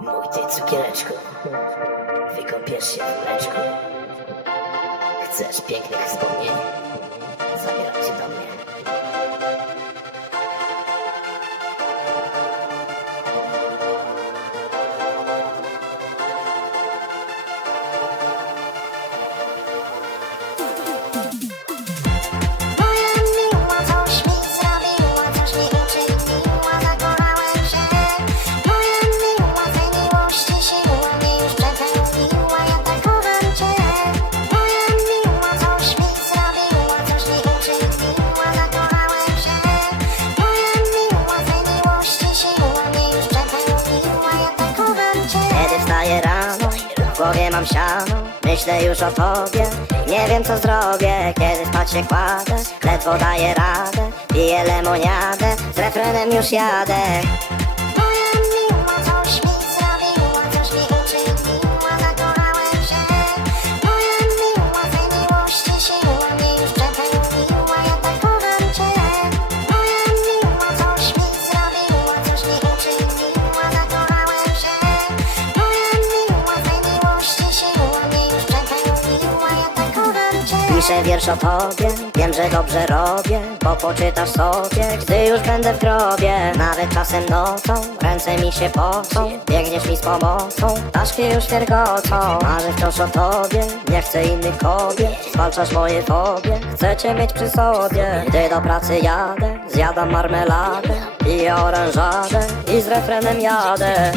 Mój ty cukiereczku, wykąpiesz się w mleczku. Chcesz pięknych wspomnień? Głowie mam siano Myślę już o tobie, nie wiem co zrobię Kiedy spać się kładę, ledwo daję radę Piję lemoniadę, z refrenem już jadę Piszę wiersz o tobie, wiem, że dobrze robię Bo poczytasz sobie, gdy już będę w grobie Nawet czasem nocą, ręce mi się pocą. Biegniesz mi z pomocą, ptaszki już wiergocą Marzę wciąż o tobie, nie chcę innych kobiet. Zwalczasz moje fobie, chcę cię mieć przy sobie. Gdy do pracy jadę, zjadam marmeladę Piję oranżadę i z refrenem jadę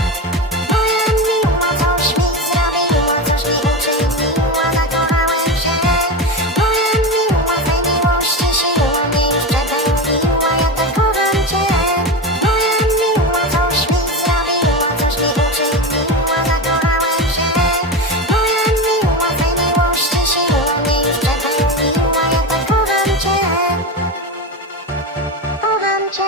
Pocham cię